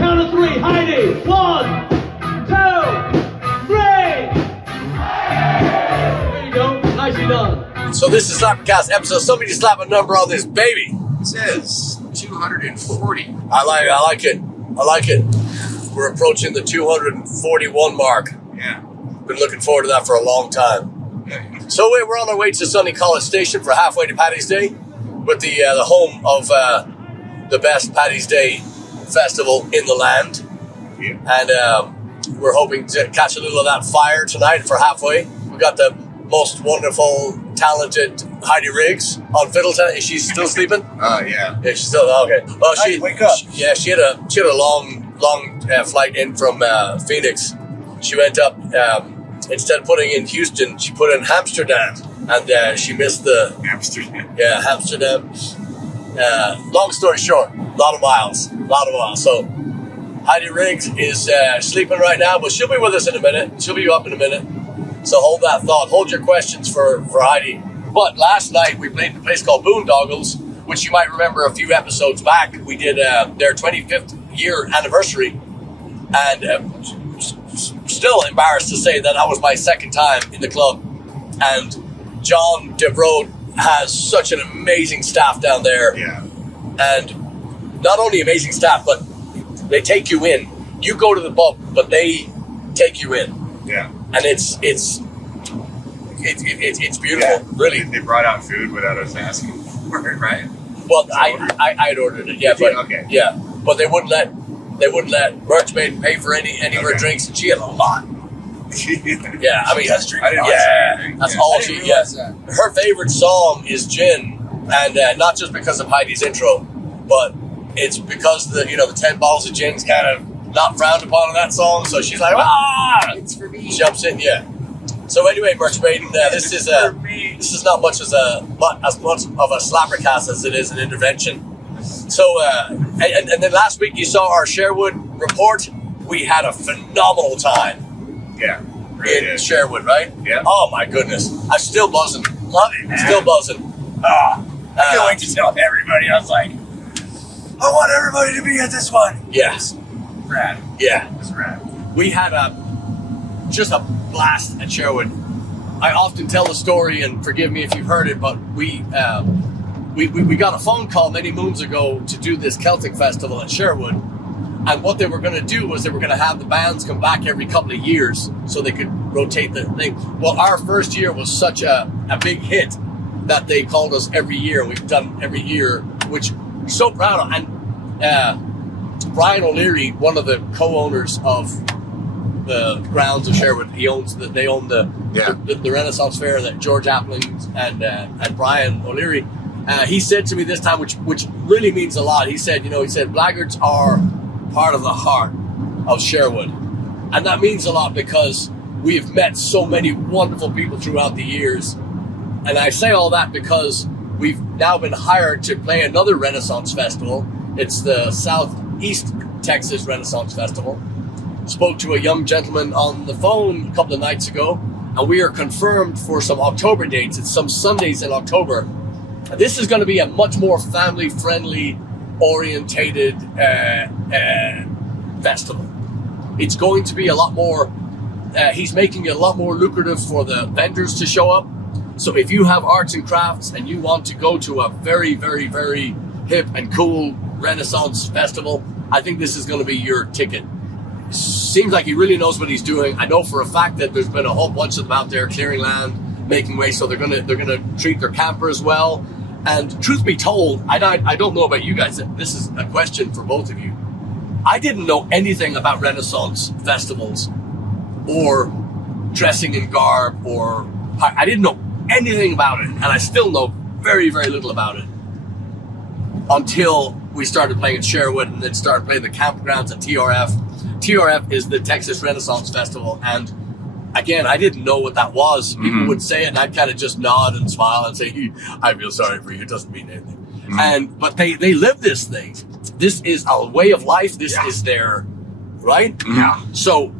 count of 3. Heide. 1, 2, 3. There you go. Nicely done. So this is SlapperCast episode. Somebody slap a number on this baby. It says 240. I like it. I like it. We're approaching the 241 mark. Yeah. Been looking forward to that for a long time. So we're on our way to Sunny College Station for halfway to Paddy's Day, with the home of the best Paddy's Day festival in the land. Yeah. And we're hoping to catch a little of that fire tonight for halfway. We've got the most wonderful, talented Heide Riggs on fiddle tonight. Is she still sleeping? Yeah. Yeah, she's still okay. Well, wake up. She had a long flight in from Phoenix. She went up. Instead of putting in Houston, she put in Hamsterdam, and she missed the Hamsterdam. Yeah, Hamsterdam. Long story short, a lot of miles. So Heide Riggs is sleeping right now, but she'll be with us in a minute. She'll be up in a minute. So hold that thought. Hold your questions for Heide. But last night we played in a place called Boondoggles, which you might remember a few episodes back. We did their 25th year anniversary, and still embarrassed to say that was my second time in the club. And John DeBrode has such an amazing staff down there. Yeah. And not only amazing staff, but they take you in. You go to the pub, but they take you in. Yeah. And it's beautiful, Yeah. really. They brought out food without us asking for it, right? Well, I'd ordered it, yeah, but Okay. yeah, but they wouldn't let Merch Maiden pay for any of her drinks, and she had a lot. Yeah, I mean, does drink. I didn't that's all she. Yeah, her favorite song is Gin, and not just because of Heidi's intro, but it's because the 10 bottles of gin's kind of not frowned upon in that song. So she's like, It's for me. jumps in, yeah. So anyway, Merch Maiden, this is not much as much of a SlapperCast as it is an intervention. So and then last week you saw our Sherwood report. We had a phenomenal time. Yeah. In Sherwood, right? Yeah. Oh my goodness, I'm still buzzing. Love it, man. Still buzzing. I can't wait to tell everybody. I was like, I want everybody to be at this one. Yes. Rad. Yeah. It's rad. We had just a blast at Sherwood. I often tell the story, and forgive me if you've heard it, but we got a phone call many moons ago to do this Celtic festival at Sherwood. And what they were going to do was they were going to have the bands come back every couple of years so they could rotate the thing. Well, our first year was such a big hit that they called us every year. We've done every year, which we're so proud of. And Brian O'Leary, one of the co-owners of the grounds of Sherwood, they own the Renaissance Fair that George Appling and Brian O'Leary. He said to me this time, which really means a lot. He said, Blaggards are part of the heart of Sherwood, and that means a lot because we've met so many wonderful people throughout the years. And I say all that because we've now been hired to play another Renaissance festival. It's the Southeast Texas Renaissance Festival. Spoke to a young gentleman on the phone a couple of nights ago, and we are confirmed for some October dates. It's some Sundays in October. This is going to be a much more family-friendly orientated festival. It's going to be a lot more, he's making it a lot more lucrative for the vendors to show up. So if you have arts and crafts and you want to go to a very, very, very hip and cool Renaissance festival, I think this is going to be your ticket. Seems like he really knows what he's doing. I know for a fact that there's been a whole bunch of them out there clearing land, making way, so they're gonna treat their campers well. And truth be told, I don't know about you guys. This is a question for both of you. I didn't know anything about Renaissance festivals or dressing in garb, or I didn't know anything about it, and I still know very, very little about it until we started playing at Sherwood and then started playing the campgrounds at TRF. TRF is the Texas Renaissance Festival, and again, I didn't know what that was. People would say it, and I'd kind of just nod and smile and say, I feel sorry for you. It doesn't mean anything. But they live this thing. This is a way of life. This is their, right? Yeah. So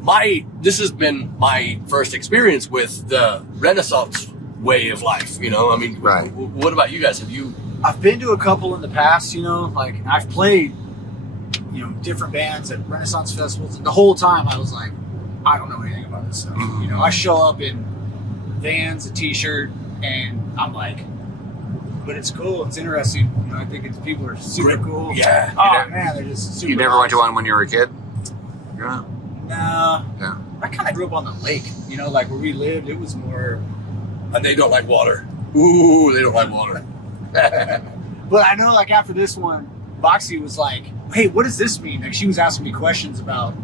this has been my first experience with the Renaissance way of life. I mean, Right. What about you guys? Have you? I've been to a couple in the past, like I've played different bands at Renaissance festivals. And the whole time I was like, I don't know anything about this stuff. I show up in Vans, a t-shirt, and I'm like, but it's cool. It's interesting. I think people are super cool. Yeah. Oh man, they're just super. You never went to one when you were a kid? Yeah. Nah. Yeah. I kind of grew up on the lake. Like where we lived, it was more. And they don't like water. Ooh, they don't like water. But I know, like after this one, Boxy was like, "Hey, what does this mean?" Like she was asking me questions about,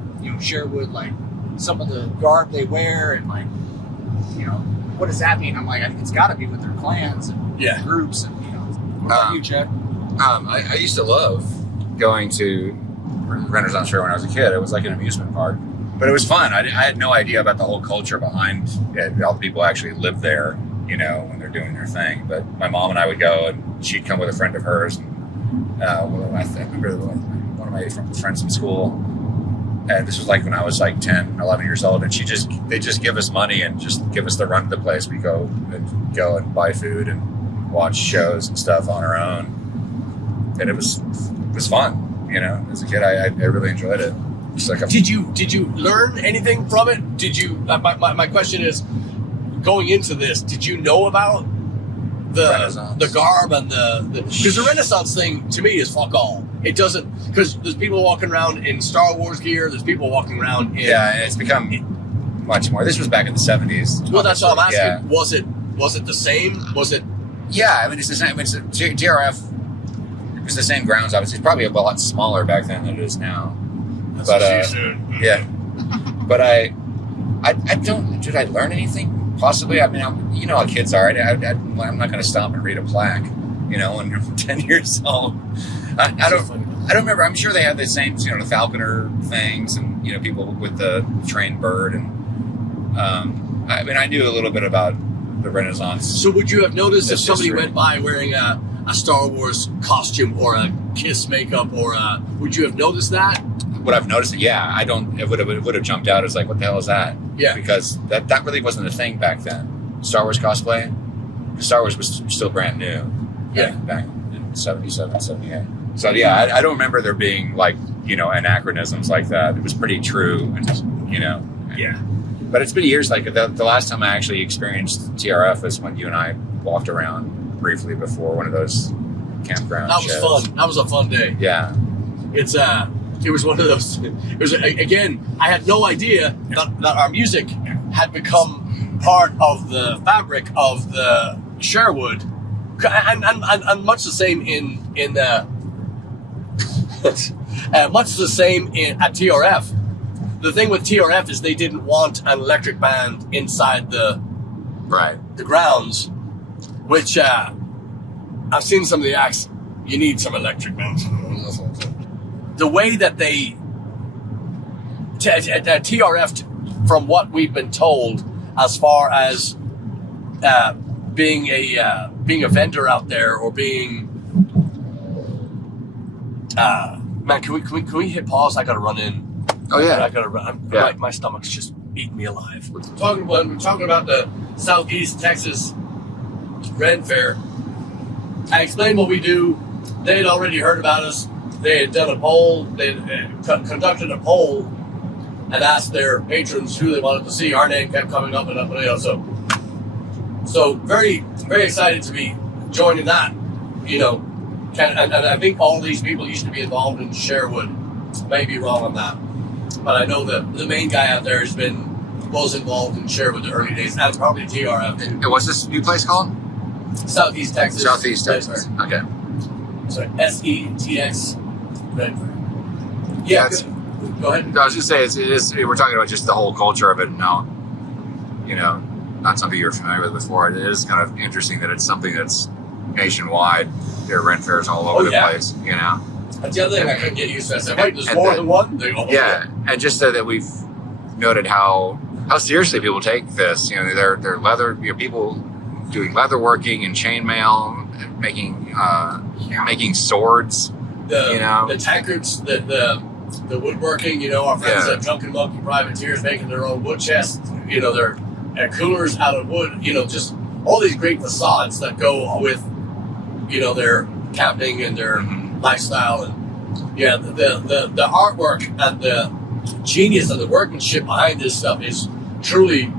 Sherwood, like some of the garb they wear, and like, what does that mean? I'm like, I think it's got to be with their clans and groups, and What about you, Chad? I used to love going to Renaissance Fair when I was a kid. It was like an amusement park, but it was fun. I had no idea about the whole culture behind it. All the people actually live there, when they're doing their thing. But my mom and I would go, and she'd come with a friend of hers. And, I remember one of my friends from school, and this was like when I was like 10, 11 years old, and they just give us money and just give us the run of the place. We go and buy food and watch shows and stuff on our own, and it was fun. As a kid, I really enjoyed it. Just like Did you learn anything from it? Did you? My question is, going into this, did you know about the garb and because the Renaissance thing to me is fuck all. It doesn't, because there's people walking around in Star Wars gear. There's people walking around in and it's become much more. This was back in the 70s. Well, that's what I'm asking. Yeah. Was it the same? Was it? Yeah, I mean it's the same. It's TRF. It was the same grounds. Obviously, it's probably a lot smaller back then than it is now. That's But what she said. yeah, but I don't. Did I learn anything? Possibly. I mean, how kids are. I'm not going to stop and read a plaque. When you're 10 years old. I don't remember. I'm sure they had the same, the falconer things, and people with the trained bird, and I knew a little bit about the Renaissance. So would you have noticed if somebody history. went by wearing a Star Wars costume or a Kiss makeup, or would you have noticed that? Would I've noticed it? Yeah, It would have jumped out as like, what the hell is that? Yeah, because that really wasn't a thing back then. Star Wars cosplay. Star Wars was still brand new. Yeah, back in 77, 78. So yeah, I don't remember there being like anachronisms like that. It was pretty true, and Yeah. But it's been years. Like the last time I actually experienced TRF was when you and I walked around briefly before one of those campground That was shows. fun. That was a fun day. Yeah. It was one of those. It was again. I had no idea that our music had become part of the fabric of the Sherwood, and much the same in much the same at TRF. The thing with TRF is they didn't want an electric band inside the grounds, which I've seen some of the acts. You need some electric bands. The way that they TRF, from what we've been told, as far as being a vendor out there, or being man, can we hit pause? I gotta run in. Oh yeah, I gotta run. My stomach's just eating me alive. We're talking about the Southeast Texas Ren Fair. I explained what we do. They had already heard about us. They had done a poll. They had conducted a poll and asked their patrons who they wanted to see. Our name kept coming up and up, so very, very excited to be joining that. And I think all these people used to be involved in Sherwood. May be wrong on that, but I know that the main guy out there was involved in Sherwood the early days, and probably TRF too. And what's this new place called? Southeast Texas. Southeast Texas. Okay. Sorry, SETX. Yeah. Go ahead. I was just saying, it is. We're talking about just the whole culture of it now. Not something you're familiar with before. It is kind of interesting that it's something that's nationwide. There are Ren fairs all over the place. That's the other thing I couldn't get used to. I said, wait, there's more than one? They go, and just so that we've noted how seriously people take this. They're leather. People doing leather working and chainmail, making swords. The tankards, the woodworking. Our friends at Drunken Monkey Privateers making their own wood chests. Their coolers out of wood. Just all these great facades that go with their camping and their lifestyle. And Yeah, the artwork and the genius and the workmanship behind this stuff is truly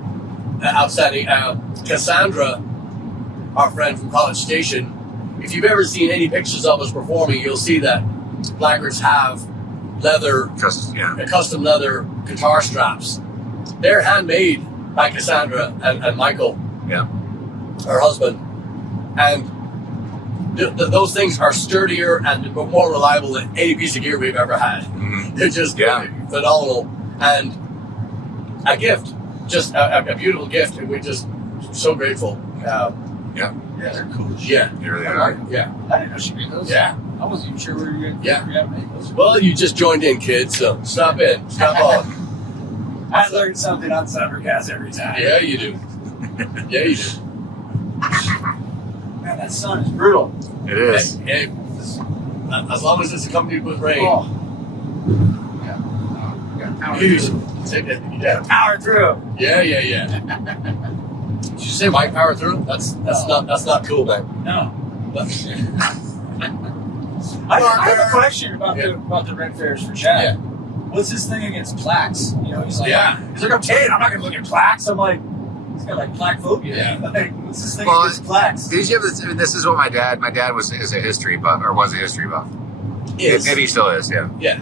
outstanding. Cassandra, our friend from College Station, if you've ever seen any pictures of us performing, you'll see that Blaggards have custom leather guitar straps. They're handmade by Cassandra and Michael, her husband, and those things are sturdier and more reliable than any piece of gear we've ever had. Mm-hmm. They're just phenomenal, and a gift, just a beautiful gift, and we're just so grateful. Yeah, they're cool. Yeah, they really are. Yeah, I didn't know she made those. yeah. I wasn't even sure we were going Yeah. to make those. Well, you just joined in, kids, so stop in, stop on. I learn something on SlapperCast every time. Yeah, you do. Yeah, you do. Man, that sun is brutal. It is. Hey, as long as it's accompanied with rain. Oh. Yeah. Got power Use through. yeah. Power through. Yeah. Did you say white power through? That's not cool, man. No. But, I have a question about the red fairs for Chad. Yeah. What's his thing against plaques? You know, he's like, Yeah. he's like, okay, I'm not going to look at plaques. I'm like, he's got like plaque phobia. Yeah. Like, what's his thing Well, against plaques? Did you have this? I mean, this is what my dad is a history buff, or was a history buff. Yes. Maybe he still is. Yeah. Yeah.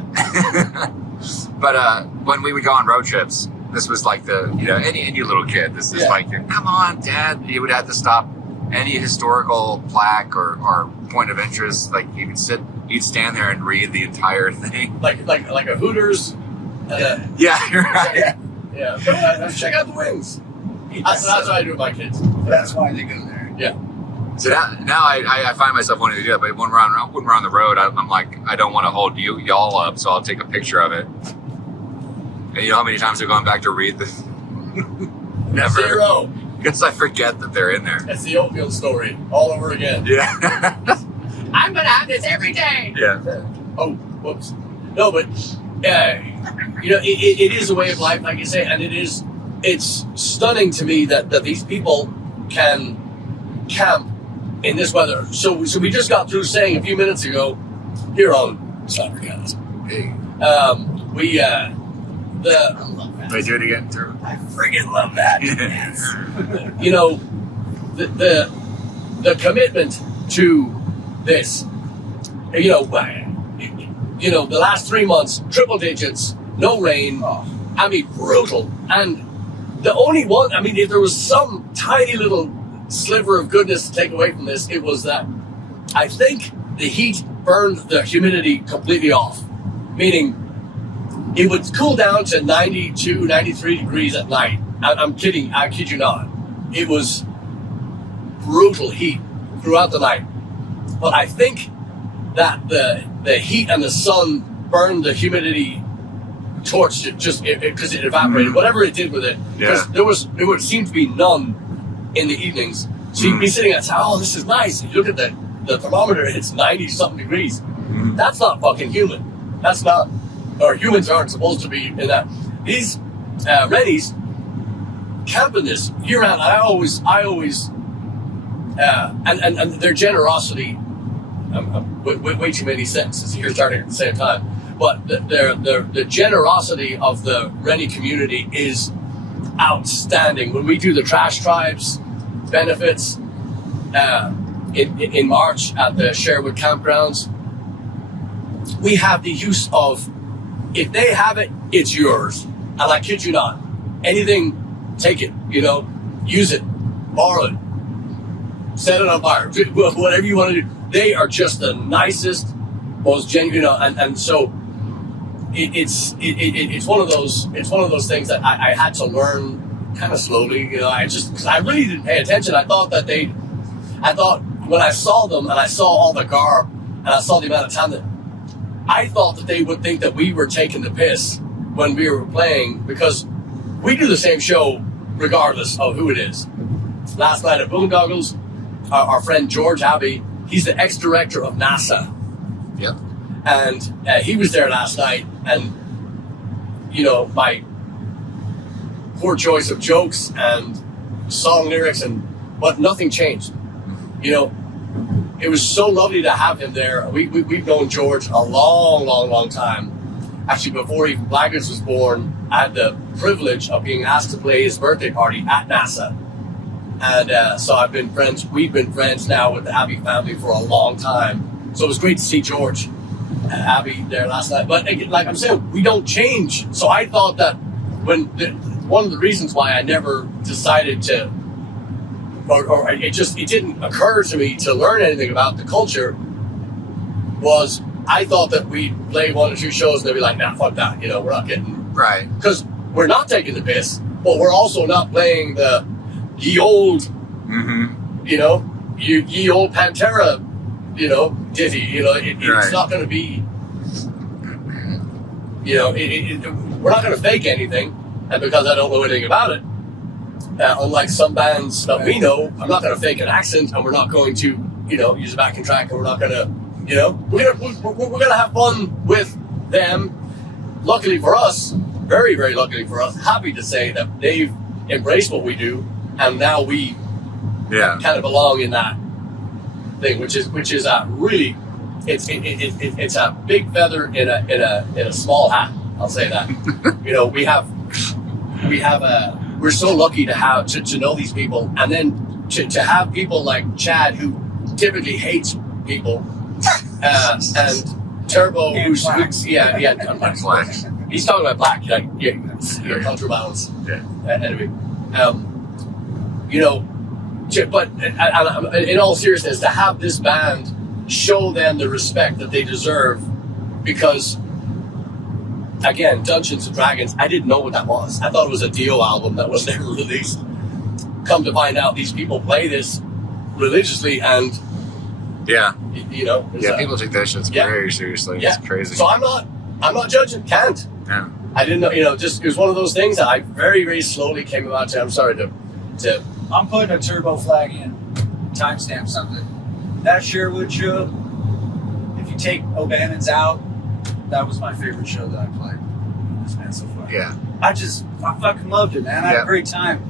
But when we would go on road trips, this was like any little kid. This is like, come on, Dad. You would have to stop any historical plaque or point of interest. Like you'd stand there and read the entire thing. Like a Hooters. Yeah, you're right. Yeah. Let's check out the wings. That's what I do with my kids. That's why they go there. Yeah. So now I find myself wanting to do that, but when we're on the road, I'm like, I don't want to hold y'all up, so I'll take a picture of it. And you know how many times I've gone back to read the never 0. because I forget that they're in there. That's the oatmeal story all over again. Yeah. I'm gonna have this every day. Yeah. Oh, whoops. No, but it is a way of life, like you say, and it's stunning to me that these people can camp in this weather. So we just got through saying a few minutes ago here on SlapperCast. Hey. I love that. Wait, do it again, Drew. I friggin' love that. Yes. The commitment to this, the last 3 months, triple digits, no rain. Oh. I mean, brutal. And the only one, I mean, if there was some tiny little sliver of goodness to take away from this, it was that I think the heat burned the humidity completely off. Meaning, it would cool down to 92, 93 degrees at night. I'm kidding, I kid you not. It was brutal heat throughout the night. But I think that the heat and the sun burned the humidity, torched it just because it evaporated, whatever it did with it. Because there would seem to be none in the evenings. So you'd be sitting there and say, oh, this is nice. And you look at the thermometer, it's 90 something degrees. That's not fucking human. That's not, or humans aren't supposed to be in that. These rennies camp in this year round. I always and their generosity, way too many sentences here starting at the same time, but the generosity of the rennie community is outstanding. When we do the Trash Tribes benefits in March at the Sherwood campgrounds, we have the use of, if they have it, it's yours. And I kid you not, anything, take it, use it, borrow it, set it on fire, whatever you want to do. They are just the nicest, most genuine, and so it's one of those things that I had to learn kind of slowly. Because I really didn't pay attention. I thought when I saw them and I saw all the garb and I saw the amount of time that I thought that they would think that we were taking the piss when we were playing, because we do the same show regardless of who it is. Last night at Boondoggles, our friend George Abbey, he's the ex-director of NASA. Yep. And he was there last night, and my poor choice of jokes and song lyrics but nothing changed. it was so lovely to have him there. We've known George a long time. Actually, before even Blaggards was born, I had the privilege of being asked to play his birthday party at NASA. And so we've been friends now with the Abbey family for a long time. So it was great to see George and Abbey there last night. But like I'm saying, we don't change. So I thought that one of the reasons why I never decided to, or it didn't occur to me to learn anything about the culture, was I thought that we'd play 1 or 2 shows and they'd be like, nah, fuck that. You know, we're not getting... Right. Because we're not taking the piss, but we're also not playing the ye old, you know, ye old Pandora, you know, ditty. You know, it's not going to be, you know, we're not going to fake anything. And because I don't know anything about it, unlike some bands that we know, I'm not going to fake an accent, and we're not going to, you know, use a backing track, and we're not going to, you know, we're gonna have fun with them. Luckily for us, very, very luckily for us, happy to say that they've embraced what we do, and now we kind of belong in that thing, which is a really, it's a big feather in a small hat. I'll say that. You know, we're so lucky to know these people, and then to have people like Chad, who typically hates people. And Turbo, who's Black. He's talking about Black, your counterbalance. Anyway, you know, but in all seriousness, to have this band show them the respect that they deserve, because again, Dungeons and Dragons, I didn't know what that was. I thought it was a Dio album that was never released. Come to find out, these people play this religiously, and you know, people take that shit very seriously. It's crazy. So I'm not judging. Can't. Yeah. I didn't know. You know, just it was one of those things that I very, very slowly came about to. I'm sorry to. I'm putting a turbo flag in. Timestamp something. That Sherwood show. If you take O'Bannon's out, that was my favorite show that I played. This band so far. Yeah. I fucking loved it, man. I had a great time.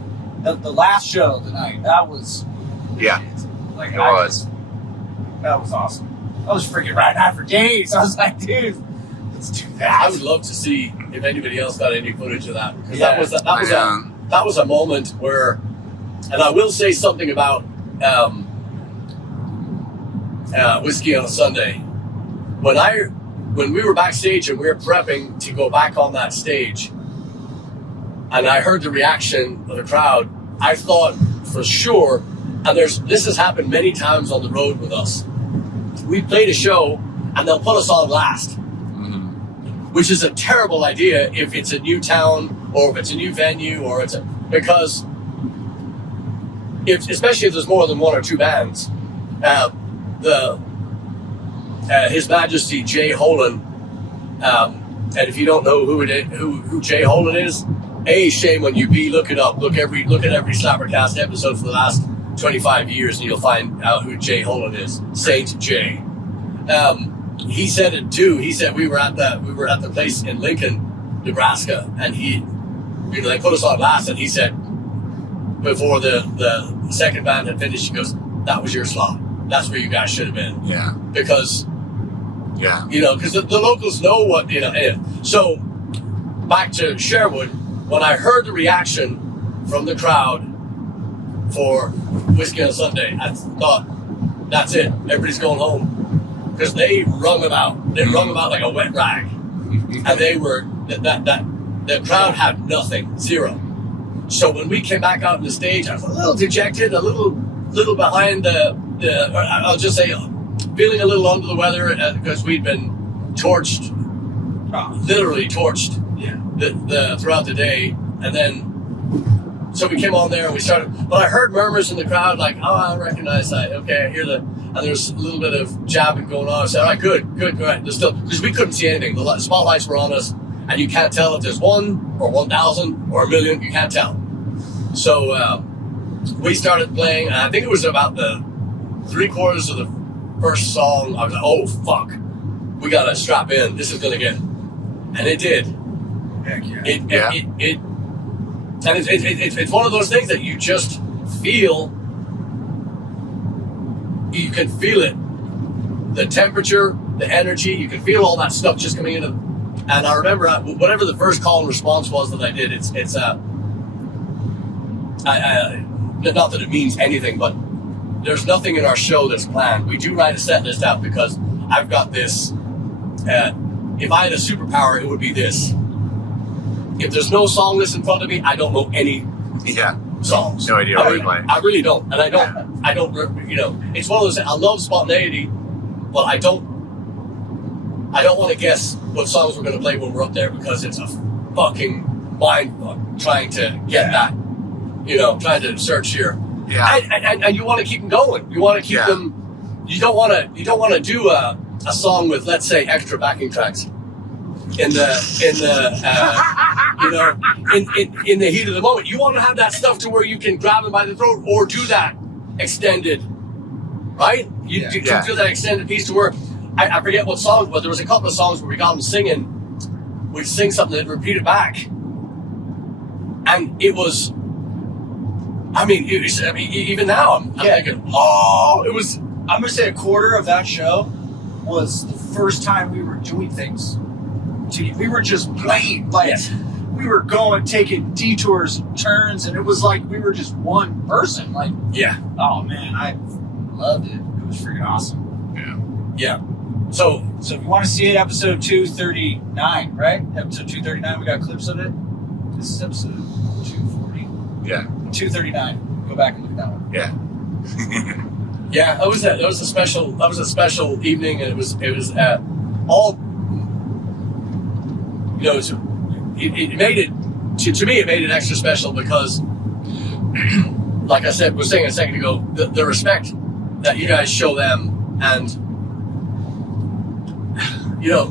The last show of the night, that was. Like it was. That was awesome. I was freaking riding out for days. I was like, dude, let's do that. I would love to see if anybody else got any footage of that, because that was a moment where, and I will say something about Whiskey on a Sunday. When we were backstage and we were prepping to go back on that stage, and I heard the reaction of the crowd, I thought for sure, and this has happened many times on the road with us. We played a show and they'll put us on last, which is a terrible idea if it's a new town or if it's a new venue because especially if there's more than 1 or 2 bands. His Majesty Jay Holan, and if you don't know who Jay Holan is, A, shame on you. B, look it up. Look at every SlapperCast episode for the last 25 years, and you'll find out who Jay Holan is. Saint Jay. He said it too. He said we were at the place in Lincoln, Nebraska, and they put us on last, and he said before the second band had finished, he goes, "That was your slot. That's where you guys should have been." Yeah. Because the locals know what, you know. So back to Sherwood, when I heard the reaction from the crowd for Whiskey on a Sunday, I thought, that's it. Everybody's going home, because they wrung them out. They wrung them out like a wet rag, and they were the crowd had nothing, zero. So when we came back out on the stage, I was a little dejected, a little behind I'll just say, feeling a little under the weather, because we'd been literally torched throughout the day, and then so we came on there and we started. But I heard murmurs in the crowd, like, "Oh, I recognize that. Okay, I hear that." And there's a little bit of jabbing going on. I said, "All right, good. There's still, because we couldn't see anything. The spotlights were on us, and you can't tell if there's 1 or 1,000 or 1,000,000. You can't tell." So we started playing, and I think it was about the 3/4 of the first song. I was like, "Oh fuck, we gotta strap in. This is gonna get," and it did. Heck yeah. It's one of those things that you just feel you can feel it. The temperature, the energy, you can feel all that stuff just coming in. And I remember whatever the first call and response was that I did, not that it means anything, but there's nothing in our show that's planned. We do write a set list out because I've got this. If I had a superpower, it would be this. If there's no song list in front of me, I don't know any songs. No idea what to play. I really don't. And I don't, you know, it's one of those, I love spontaneity, but I don't want to guess what songs we're going to play when we're up there because it's a fucking mind fuck trying to get that, you know, trying to search here. Yeah. And you want to keep them going. You want to keep them, you don't want to do a song with, let's say, extra backing tracks in the you know, in the heat of the moment. You want to have that stuff to where you can grab them by the throat or do that extended, right? You do that extended piece to where, I forget what songs, but there was a couple of songs where we got them singing. We'd sing something and repeat it back. And it was, even now, I'm thinking, it was. I'm going to say a quarter of that show was the first time we were doing things. We were just playing. We were taking detours and turns, and it was like we were just one person. Like, oh man, I loved it. It was freaking awesome. Yeah. So if you want to see it, episode 239, right? Episode 239, we got clips of it. This is episode 240. Yeah. 239. Go back and look at that one. Yeah. Yeah, that was a special evening, and it was all, you know, it made it to me. It made it extra special because, like I said, was saying a second ago, the respect that you guys show them, and you know,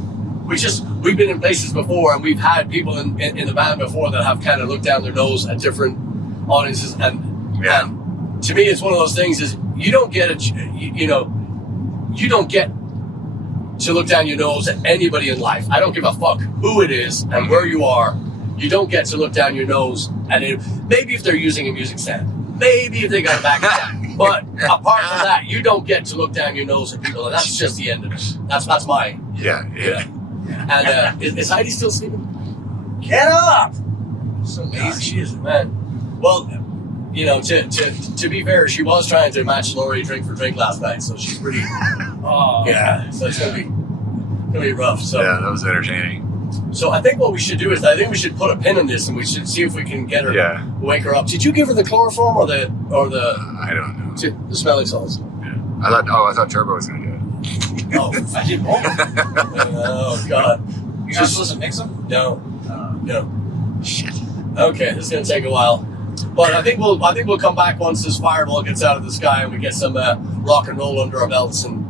we've been in places before, and we've had people in the band before that have kind of looked down their nose at different audiences, and to me, it's one of those things is. You don't get to look down your nose at anybody in life. I don't give a fuck who it is and where you are. You don't get to look down your nose at it. Maybe if they're using a music stand. Maybe if they got a back stand. But apart from that, you don't get to look down your nose at people, and that's just the end of it. That's my. Yeah. And is Heidi still sleeping? Get up! So lazy she is, man. Well, you know, to be fair, she was trying to match Lori drink for drink last night, so she's pretty. So it's gonna be rough. So yeah, that was entertaining. So I think what we should do is we should put a pin in this, and we should see if we can get her, wake her up. Did you give her the chloroform or the I don't know. The smelling salts? Yeah. I thought Turbo was gonna do it. Oh, I did wrong. Oh God. You're not supposed to mix them? No. No. Shit. Okay, this is gonna take a while. But I think we'll come back once this fireball gets out of the sky and we get some rock and roll under our belts, and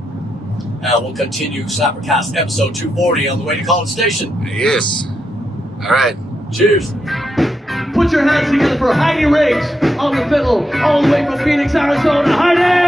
we'll continue SlapperCast episode 240 on the way to College Station. Yes. All right. Cheers. Put your hands together for Heide Riggs on the fiddle, all the way from Phoenix, Arizona. Heide!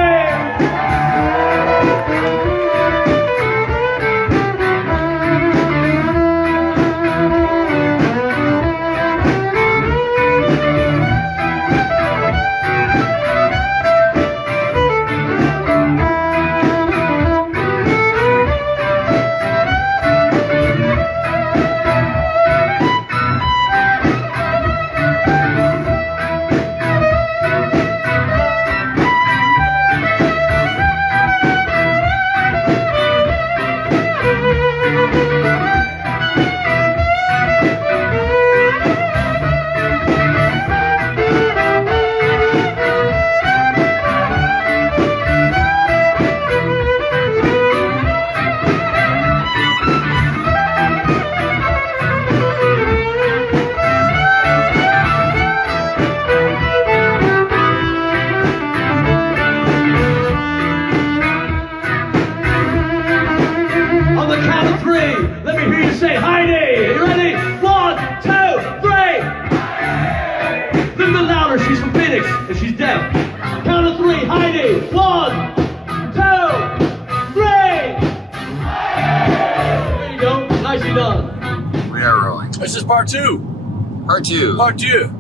Part two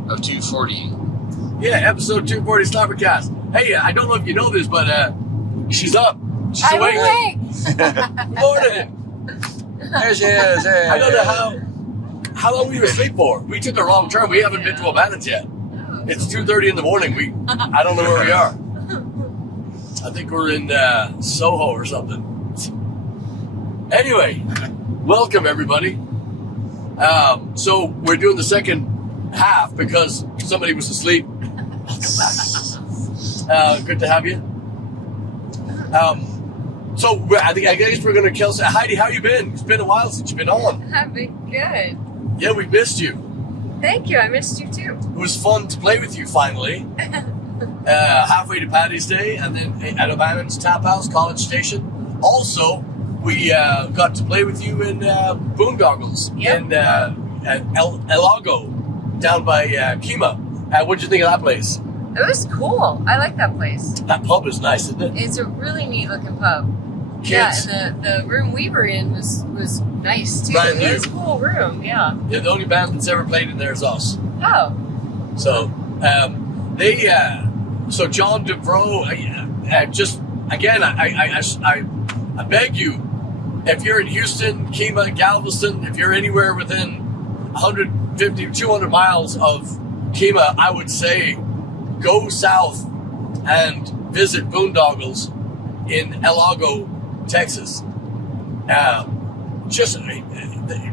of 240. Yeah, episode 240 SlapperCast. Hey, I don't know if you know this, but She's up. She's I'm awake. awake. Good morning. There she is. Hey. I don't know how long we were asleep for. We took a wrong turn. We haven't been to O'Bannon's yet. It's 2:30 in the morning. I don't know where we are. I think we're in Soho or something. Anyway, welcome everybody. So we're doing the second half because somebody was asleep. Good to have you. So I guess we're going to kill. Heidi, how you been? It's been a while since you've been on. I've been good. Yeah, we missed you. Thank you. I missed you too. It was fun to play with you finally. Halfway to Paddy's Day, and then at O'Bannon's Tap House, College Station. Also, we got to play with you in Boondoggles in El Lago, down by Kima. What'd you think of that place? It was cool. I like that place. That pub is nice, isn't it? It's a really neat looking pub. Kids. Yeah, and the room we were in was nice too. Brand It was a new. cool room. Yeah. Yeah, the only band that's ever played in there is us. Oh. So, so John DeVroe, just again, I beg you, if you're in Houston, Kima, Galveston, if you're anywhere within 150, 200 miles of Kima, I would say go south and visit Boondoggles in El Lago, Texas. Just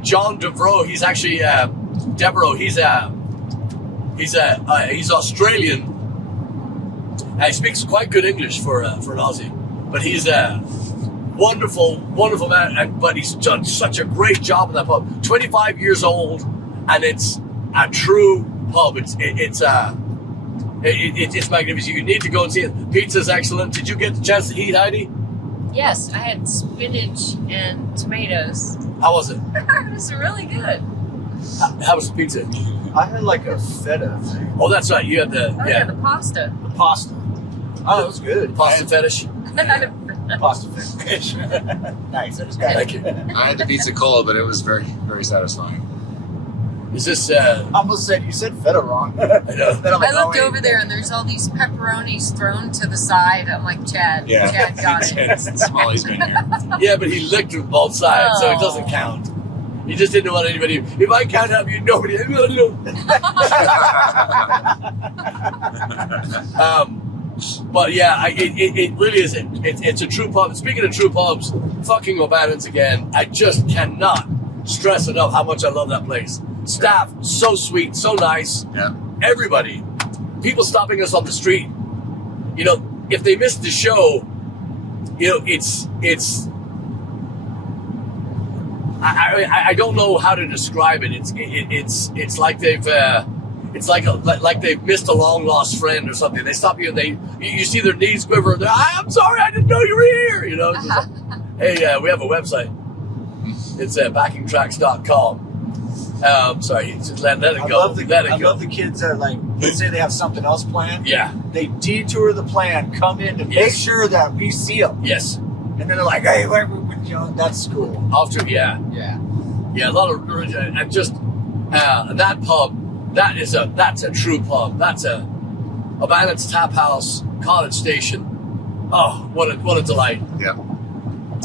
John DeVroe, he's actually Devereaux. He's Australian. He speaks quite good English for an Aussie, but he's a wonderful man. But he's done such a great job in that pub. 25 years old, and it's a true pub. It's magnificent. You need to go and see it. Pizza's excellent. Did you get the chance to eat, Heidi? Yes, I had spinach and tomatoes. How was it? It was really good. How was the pizza? I had like a feta thing. Oh, that's right. You had the Oh yeah, the pasta. The pasta. Oh, it was good. pasta fetish. Pasta fish. Nice. I just got Thank you. I had the pizza cola, but it was very, very satisfying. Is this? I almost said you said feta wrong. I know. Then I'm like, I looked oh, over there and there's all these pepperonis thrown to the side. I'm like, Chad got it. Smalley's been here. Yeah, but he licked with both sides, so it doesn't Oh. count. He just didn't want anybody. If I can't have you, nobody. But yeah, it really is. It's a true pub. Speaking of true pubs, fucking O'Bannon's again. I just cannot stress enough how much I love that place. Staff, so sweet, so nice. Yeah. Everybody. People stopping us on the street. You know, if they missed the show, you know, it's. I don't know how to describe it. It's like they've like they've missed a long lost friend or something. They stop you and you see their knees quiver. And I'm sorry, I didn't know you were here. You know. It's just like, hey, we have a website. It's backingtracks.com. Sorry, just let it go. I love the kids that like, let's say they have something else planned. Yeah. They detour the plan, come in to make Yes. sure that we see them. Yes. And then they're like, hey, you know, that's cool. After yeah. Yeah. Yeah, a lot of and just that pub. That's a true pub. That's a O'Bannon's Tap House, College Station. Oh, what a delight! Yeah.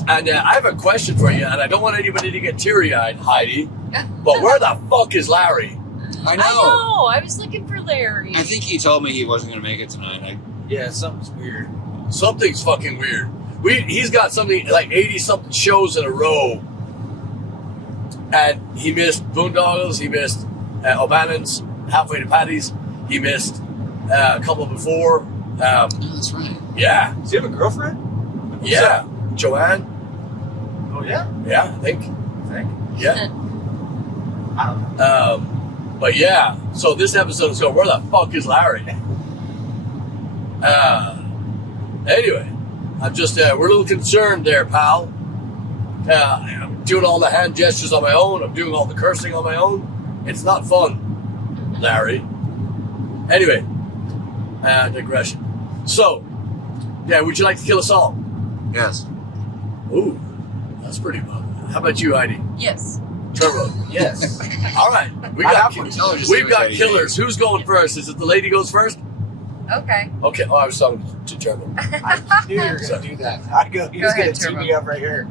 And I have a question for you, and I don't want anybody to get teary-eyed, Heidi. But where the fuck is Larry? I know. I know. I was looking for Larry. I think he told me he wasn't going to make it tonight. Yeah, something's weird. Something's fucking weird. He's got something like 80-something shows in a row, and he missed Boondoggles. He missed O'Bannon's, Halfway to Paddy's. He missed a couple before. Oh, that's right. Yeah, Does he have a girlfriend? Who's yeah. that? Joanne. Oh, yeah? Yeah, I think. I think. Yeah. I don't know. But yeah, so this episode is going, where the fuck is Larry? Anyway, I'm just, we're a little concerned there, pal. I'm doing all the hand gestures on my own. I'm doing all the cursing on my own. It's not fun, Larry. Anyway, digression. So, yeah, would you like to kill us all? Yes. Ooh, that's pretty good. How about you, Heidi? Yes. Trevor? Yes. All right. I have one. We've got killers. Who's going first? Is it the lady goes first? Okay. Okay. Oh, I was talking to Trevor. I knew you were going to do that. I'd go, he's Go going ahead, to tee Turbo. me up right here.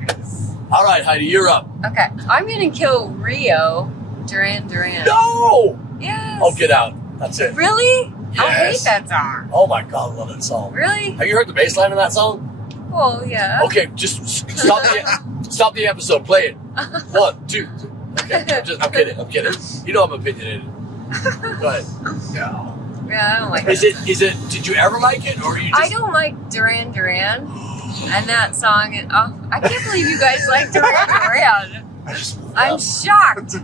All right, Heidi, you're up. Okay. I'm gonna kill Rio. Duran. No! Yes. Oh, get out. That's it. Really? I hate Yes. that song. Oh my God, I love that song. Really? Have you heard the bass line in that song? Well, yeah. Okay, just stop the episode. Play it. 1, 2, 3. Okay, I'm kidding. You know I'm opinionated. Go ahead. No. Yeah, I don't like Is it. it? Did you ever like it, or you just? I don't like Duran. And that song, I can't believe you guys like Duran. I'm shocked.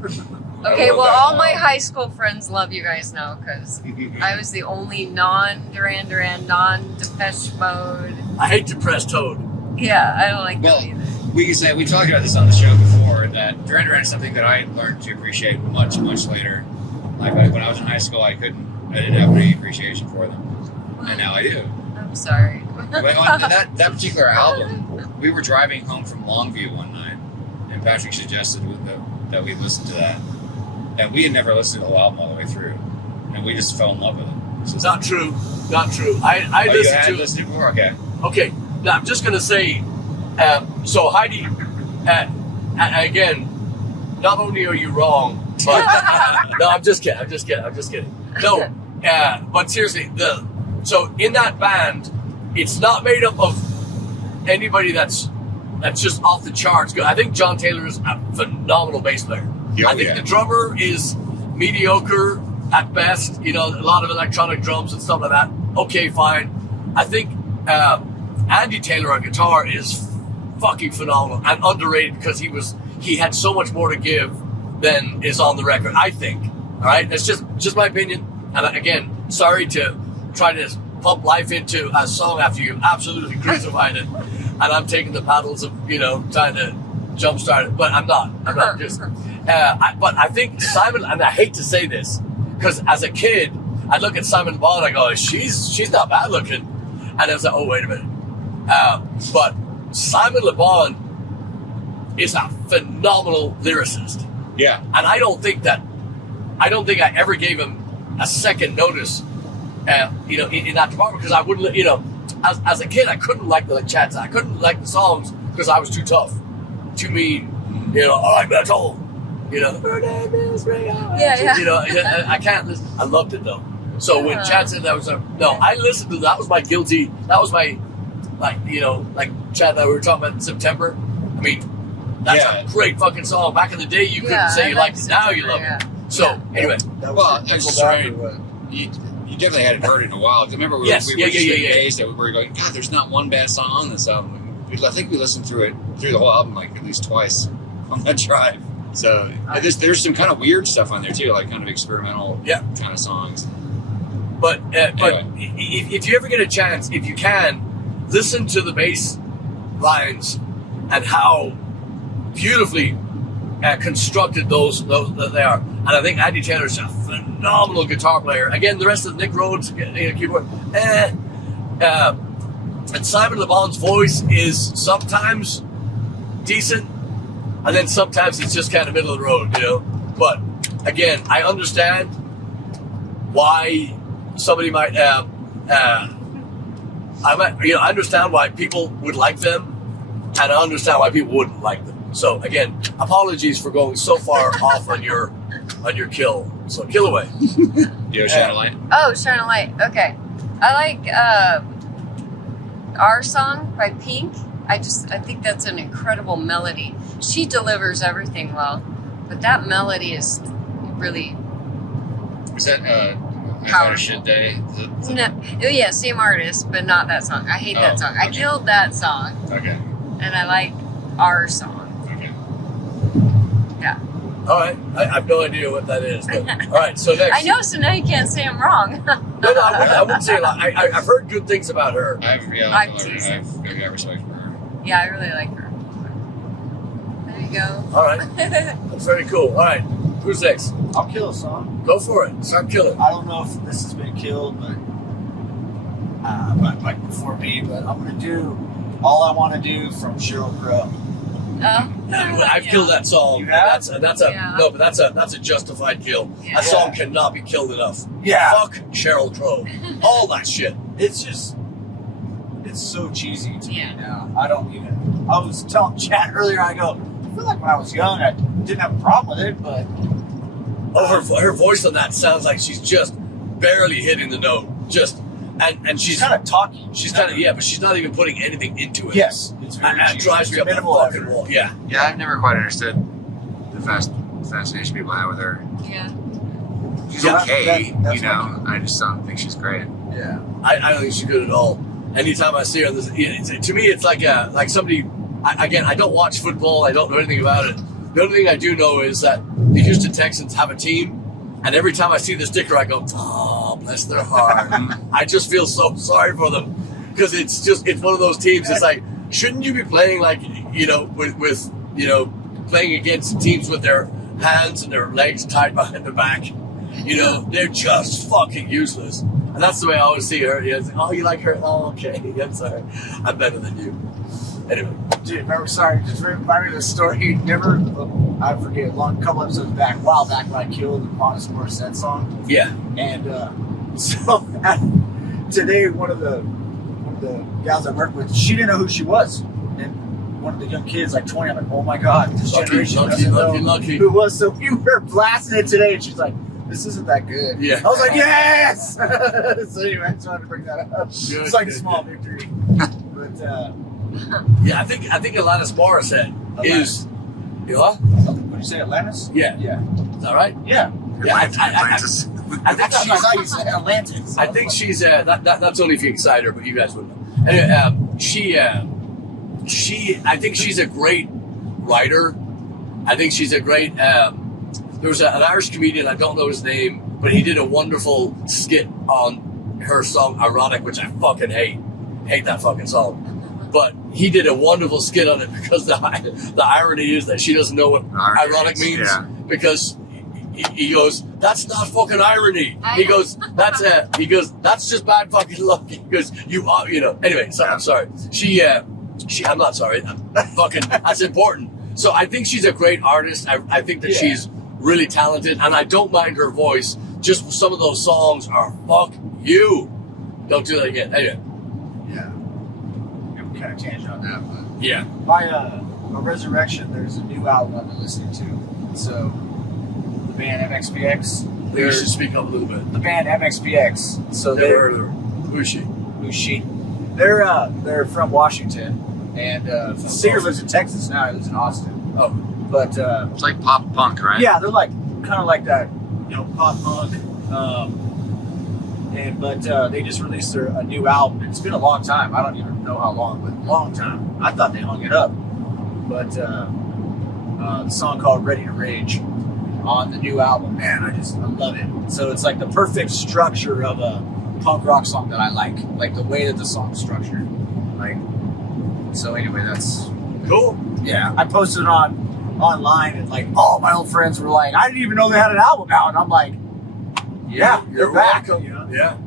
Okay, well, all my high school friends love you guys now because I was the only non-Duran, non-Depeche Mode. I hate Depressed Toad. Yeah, I don't like Well, that either. we can say we talked about this on the show before that Duran is something that I learned to appreciate much later. Like when I was in high school, I didn't have any appreciation for them, and now I do. I'm sorry. But on that particular album, we were driving home from Longview one night, and Patrick suggested that we listen to that. And we had never listened to the whole album all the way through, and we just fell in love with it. So Not true. I you listened had to. listened to it before? Okay. Okay, now I'm just gonna say. So Heidi, again, not only are you wrong, but no, I'm just kidding. No, but seriously, so in that band, it's not made up of anybody that's just off the charts. I think John Taylor is a phenomenal bass player. Yeah, I think the drummer is mediocre at best. You know, a lot of electronic drums and stuff like that. Okay, fine. I think Andy Taylor on guitar is fucking phenomenal and underrated because he had so much more to give than is on the record. I think. All right, that's just my opinion. And again, sorry to try to pump life into a song after you absolutely crucified it, and I'm taking the paddles of trying to jumpstart it, but I'm not just. But I think Simon, and I hate to say this, because as a kid, I look at Simon Bond, I go, she's not bad looking. And I was like, oh, wait a minute. But Simon Le Bon is a phenomenal lyricist. Yeah. And I don't think I ever gave him a second notice, in that department, because I wouldn't, as a kid, I couldn't like the chats. I couldn't like the songs because I was too tough, too mean, I like metal. Yeah. I can't listen. I loved it though. So when Chad said that I listened to that was my guilty. That was my, like Chad that we were talking about in September. I mean, that's a great fucking song. Back in the day, you couldn't say you liked it. Now you love it. So anyway, Well, I'm sorry. You definitely hadn't heard it in a while. Remember, we were just amazed that we were going, God, there's not one bad song on this album. I think we listened through the whole album like at least twice on that drive. So there's some kind of weird stuff on there too, like kind of experimental kind of songs. But Anyway. if you ever get a chance, if you can, listen to the bass lines and how beautifully constructed those they are. And I think Andy Taylor's a phenomenal guitar player. Again, the rest of Nick Rhodes keyboard. And Simon Le Bon's voice is sometimes decent, and then sometimes it's just kind of middle of the road, But again, I understand why somebody might. I understand why people would like them, and I understand why people wouldn't like them. So again, apologies for going so far off on your kill. So kill away. Shine a Light. Oh, Shine a Light. Okay. I like Our Song by Pink. I think that's an incredible melody. She delivers everything well, but that melody is really Is that Powerful. Shit Day? no. Oh yeah, same artist, but not that song. I hate that song. I okay. killed that song, Okay. and I like Our Song. Okay. Yeah. All right, I have no idea what that is. But, all right, so next. I know, so now you can't say I'm wrong. No, I wouldn't say a lot. I've heard good things about her. I've respect for her. Yeah, I really like her. There you go. All right, that's very cool. All right, who's next? I'll kill a song. Go for it. Start killing. I don't know if this has been killed, but before me, but I'm gonna do All I Want to Do from Sheryl Crow. Oh, I've killed that song. You have? That's a justified kill. Yeah. That song cannot be killed enough. Yeah. Fuck Sheryl Crow. All that shit. It's just, it's so cheesy to Yeah. me now. I don't even. I was telling Chad earlier. I go, I feel like when I was young, I didn't have a problem with it, but Oh, her voice on that sounds like she's just barely hitting the note. And she's she's kind of talking. She's kind of, yeah, but she's not even putting anything into it. Yes, it's very And that cheesy. drives me It's up the minimal fucking effort. wall. Yeah. Yeah, I've never quite understood the fascination people have with her. Yeah. She's Yeah, okay, that's you know. I just don't think she's great. Yeah. I don't think she's good at all. Anytime I see her, to me, it's like somebody. I don't watch football. I don't know anything about it. The only thing I do know is that the Houston Texans have a team, and every time I see the sticker, I go, "Oh, bless their heart." I just feel so sorry for them because it's one of those teams. It's like, shouldn't you be playing with playing against teams with their hands and their legs tied behind their back? They're just fucking useless. And that's the way I always see her. It's like, oh, you like her? Oh, okay. I'm sorry. I'm better than you. Anyway. Dude, remember, sorry, just remind me of the story. I forget, a couple episodes back, a while back, when I killed the Honest Morissette song. Yeah. And so today, one of the gals I work with, she didn't know who she was. And one of the young kids, like 20, I'm like, oh my God, this generation doesn't know lucky. who it was. So we were blasting it today, and she's like, this isn't that good. Yeah. I was like, yes! So anyway, I just wanted to bring that up. Good. It's like a small victory. But, Yeah, I think Alanis Morissette is. You know what? what did you say, Atlantis? Yeah. Yeah. Is that right? Yeah. Yeah. Atlantis. I think I she's. thought you said Atlantis. I think she's. That's only if you excite her, but you guys wouldn't know. Anyway, she. I think she's a great writer. I think she's a great. There was an Irish comedian, I don't know his name, but he did a wonderful skit on her song "Ironic," which I fucking hate. Hate that fucking song. But he did a wonderful skit on it because the irony is that she doesn't know what ironic means. Yeah. Because he goes, "That's not fucking irony." He goes, "That's just bad fucking luck." He goes, "You are, Anyway, so I'm sorry. I'm not sorry. That's important. So I think she's a great artist. I think that she's really talented, and I don't mind her voice. Just some of those songs are fuck you. Don't do that again. Anyway. Yeah. We kind of tangent on that, but Yeah. my Resurrection, there's a new album I've been listening to. So the band MXPX. You should speak up a little bit. The band MXPX. So Never heard of her. Who is she? who's she? They're from Washington, and the singer lives in Texas now. He lives in Austin. Oh. But It's like pop punk, right? yeah, they're like kind of like that, pop punk. But they just released a new album. It's been a long time. I don't even know how long, but a long time. I thought they hung it up. But the song called "Ready to Rage" on the new album, man, I love it. So it's like the perfect structure of a punk rock song that I like the way that the song's structured. So anyway, that's Cool. yeah. I posted it online, and like all my old friends were like, I didn't even know they had an album out, and I'm like, yeah, You're they're back. welcome. Yeah.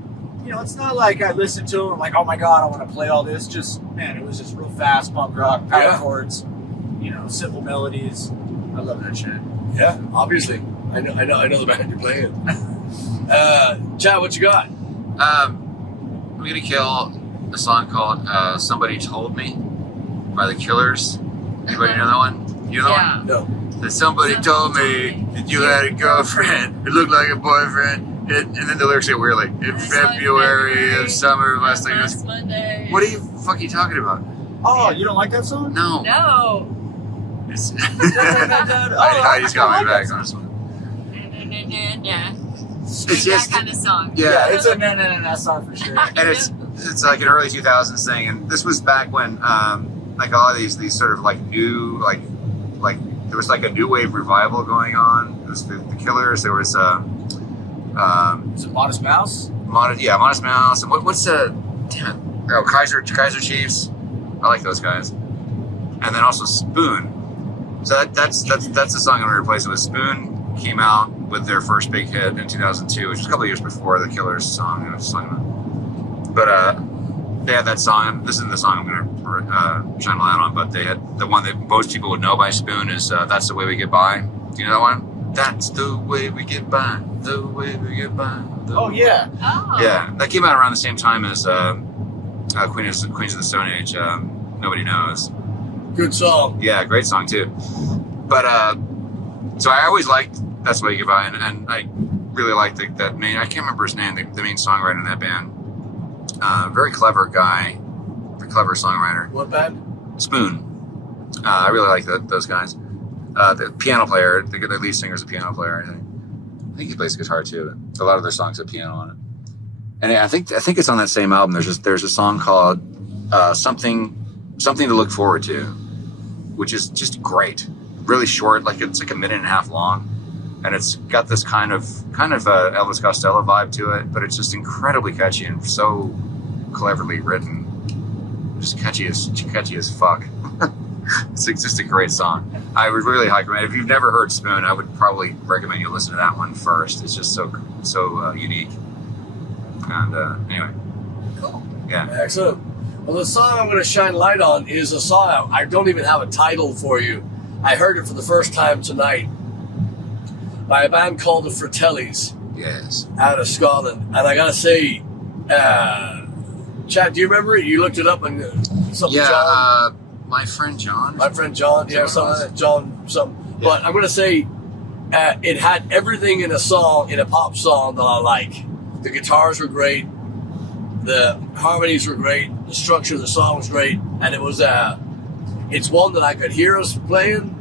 It's not like I listened to it and I'm like, oh my God, I want to play all this. Just, man, it was just real fast punk rock, power Yeah. chords, simple melodies. I love that shit. Yeah. Obviously, I know the band you're playing. Chad, what you got? I'm gonna kill a song called "Somebody Told Me" by the Killers. Anybody know that one? You know that one? No. That somebody told me that you had a girlfriend. It looked like a boyfriend. And then the lyrics get weird, like in February of summer last thing. Last Monday. What are you fucking talking about? Oh, you don't like that song? No. No. It's, Oh, I just got I my like back that on this one. Yeah. It's That just kind of song. Yeah, it's a na song for sure. and it's like an early 2000s thing, and this was back when like all of these sort of like new like there was like a new wave revival going on. It was the Killers. There was Is it Modest Mouse? Modest Mouse, and what's Kaiser Chiefs. I like those guys, and then also Spoon. So that's the song I'm gonna replace it with. Spoon came out with their first big hit in 2002, which was a couple of years before the Killers song I was talking about. But they had that song. This isn't the song I'm going to shine a light on, but they had the one that most people would know by Spoon is "That's the Way We Get By." Do you know that one? That's the way we get by. The way we get by. Oh yeah. Oh. Yeah, that came out around the same time as Queens of the Stone Age. Nobody knows. Good song. Yeah, great song too. But so I always liked "That's the Way You Get By," and I really liked that main. I can't remember his name. The main songwriter in that band. Very clever guy. Very clever songwriter. What band? Spoon. I really like those guys. The piano player, the lead singer is a piano player. I think he plays guitar too. But a lot of their songs have piano on it. And I think it's on that same album. There's a song called something to Look Forward to, which is just great. Really short, it's like a minute and a half long, and it's got this kind of Elvis Costello vibe to it, but it's just incredibly catchy and so cleverly written. Just catchy as fuck. It's just a great song. I would really highly recommend. If you've never heard Spoon, I would probably recommend you listen to that one first. It's just so unique. And anyway, Cool. yeah. Excellent. Well, the song I'm going to shine light on is a song I don't even have a title for you. I heard it for the first time tonight by a band called the Fratellis Yes. out of Scotland. And I got to say, Chad, do you remember it? You looked it up and something, Yeah. John? My friend John. My friend John, yeah, something, John, something. Yeah. But I'm going to say it had everything in a pop song that I like. The guitars were great. The harmonies were great. The structure of the song was great. And it was, it's one that I could hear us playing.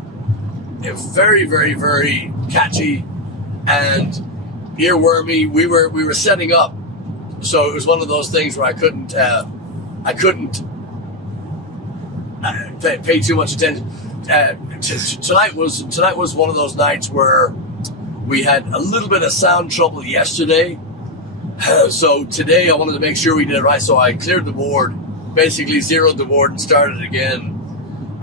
It was very, very, very catchy and earwormy. We were setting up. So it was one of those things where I couldn't pay too much attention. Tonight was one of those nights where we had a little bit of sound trouble yesterday. So today I wanted to make sure we did it right. So I cleared the board, basically zeroed the board and started again.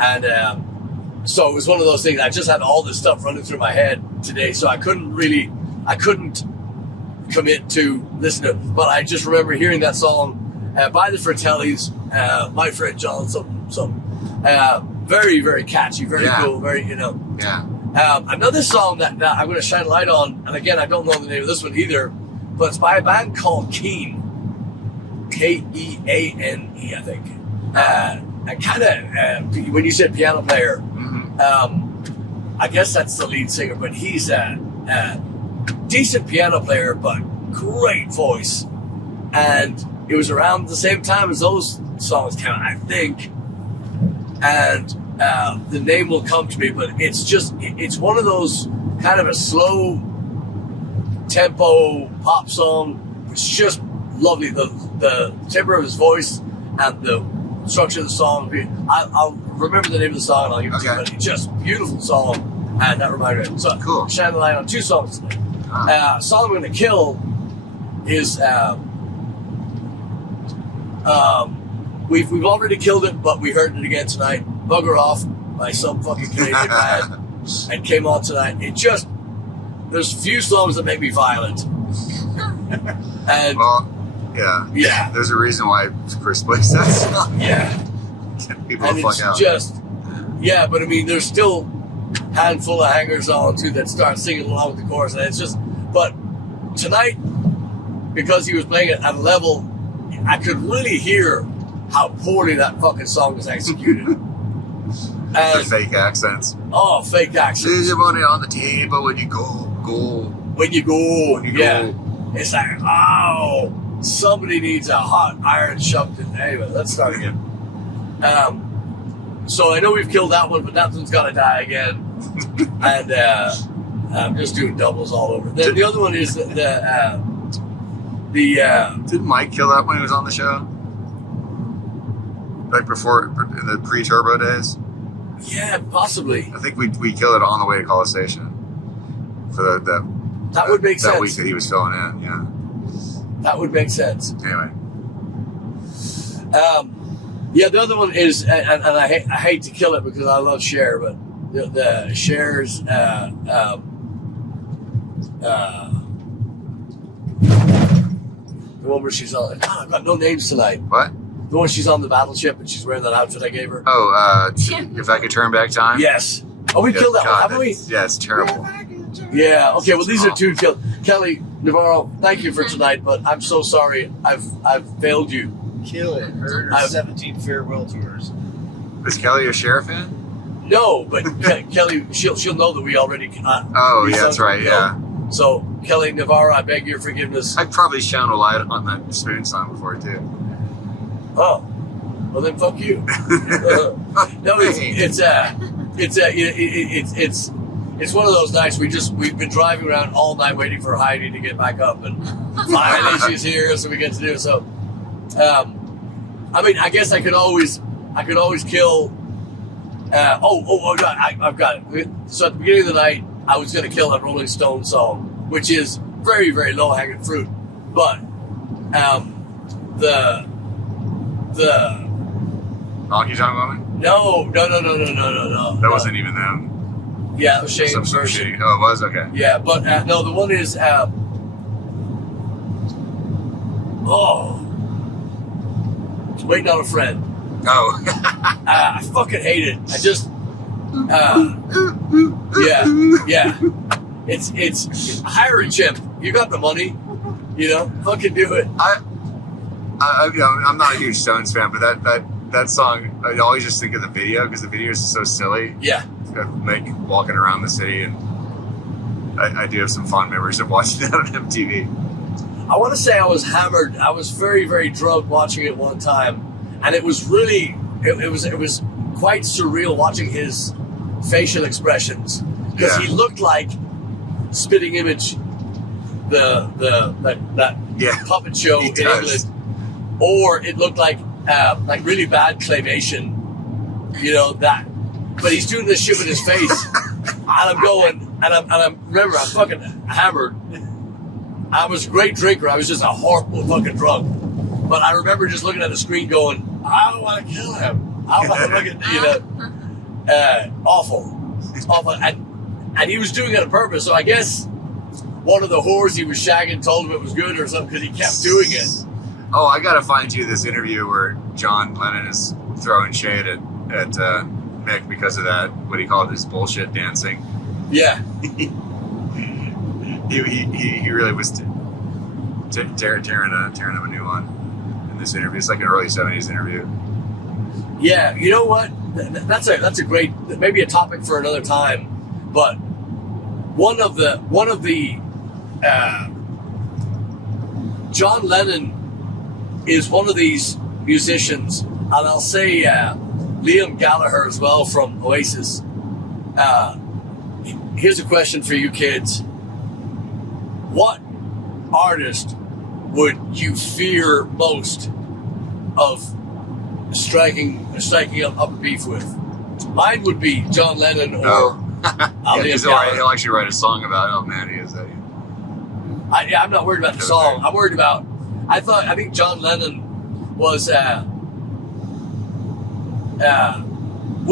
And so it was one of those things. I just had all this stuff running through my head today. So I couldn't commit to listen to it. But I just remember hearing that song by the Fratellis, my friend John, very, very catchy, very cool, very, Yeah. Another song that I'm going to shine a light on, and again, I don't know the name of this one either, but it's by a band called Keane. Keane, I think. And kind of, when you said piano player, I guess that's the lead singer, but he's a decent piano player, but great voice. And it was around the same time as those songs came out, I think. And the name will come to me, but it's one of those kind of a slow tempo pop song. It's just lovely. The timbre of his voice and the structure of the song. I'll remember the name of the song and I'll give it to you, but it's just beautiful song. And that reminded me. So Cool. shine the light on two songs today. Song I'm going to kill is we've already killed it, but we heard it again tonight. Bugger Off by some fucking Canadian band, and came on tonight. There's few songs that make me violent, and yeah. There's a reason why Chris plays that song. Yeah, People and fuck it's out. but I mean, there's still handful of hangers on too that start singing along with the chorus, and it's just. But tonight, because he was playing it at a level, I could really hear how poorly that fucking song was executed. The fake accents. Oh, fake accents. Leave your money on the table when you go. When you go. go. It's like, oh, somebody needs a hot iron shoved in. Anyway, let's start again. So I know we've killed that one, but that one's got to die again. And I'm just doing doubles all over. The other one is the Didn't Mike kill that when he was on the show? Like before, in the pre-turbo days? yeah, possibly. I think we killed it on the way to College Station. For That would make sense. That week that he was filling in, yeah. That would make sense. Anyway. The other one is, and I hate to kill it because I love Cher, but the Cher's the one where she's on. God, I've got no names tonight. What? The one she's on the battleship and she's wearing that outfit I gave her. Oh, if I could turn back time. Yes. Oh, we killed that one, haven't we? Yeah, it's terrible. Yeah. Okay. Well, these are two killed. Kelly Navarro, thank you for tonight, but I'm so sorry. I've failed you. Kill it. Heard her 17 farewell tours. Is Kelly a Cher fan? No, but Kelly, she'll know that we already. Oh, yeah, that's right. Yeah. So Kelly Navarro, I beg your forgiveness. I've probably shown a light on that Spoon song before too. Oh, well then, fuck you. No, it's one of those nights we've been driving around all night waiting for Heidi to get back up, and finally she's here, so we get to do it. So, I mean, I guess I could always kill. I've got it. So at the beginning of the night, I was going to kill that Rolling Stone song, which is very, very low hanging fruit, but the Honky Tonk Woman? No. That wasn't even them. Yeah, it was Shane's Some version. shitty. Oh, it was? Okay. Yeah, but no, the one is Waiting on a Friend. Oh. I fucking hate it. I just yeah. It's hire a chimp. You got the money, fucking do it. I'm not a huge Stones fan, but that song, I always just think of the video because the video is so silly. Yeah. Like walking around the city, and I do have some fond memories of watching that on MTV. I want to say I was hammered. I was very, very drunk watching it one time, and it was really, it was quite surreal watching his facial expressions because he looked like Spitting Image, that puppet show in England, or it looked like really bad claymation, that. But he's doing this shit with his face, and I'm going, and I'm remember I'm fucking hammered. I was a great drinker. I was just a horrible fucking drunk. But I remember just looking at the screen, going, I don't want to kill him. I don't want to look at awful. It's awful, and he was doing it on purpose. So I guess one of the whores he was shagging told him it was good or something because he kept doing it. Oh, I gotta find you this interview where John Lennon is throwing shade at Mick because of that, what he called his bullshit dancing. Yeah. he really was tearing him a new one in this interview. It's like an early 70s interview. Yeah, you know what? That's a great, maybe a topic for another time. But one of the John Lennon is one of these musicians, and I'll say Liam Gallagher as well from Oasis. Here's a question for you kids. What artist would you fear most of striking up a beef with? Mine would be John Lennon or Liam Gallagher. He'll actually write a song about how mad he is that you. I'm not worried about the song. I'm worried about. I think John Lennon was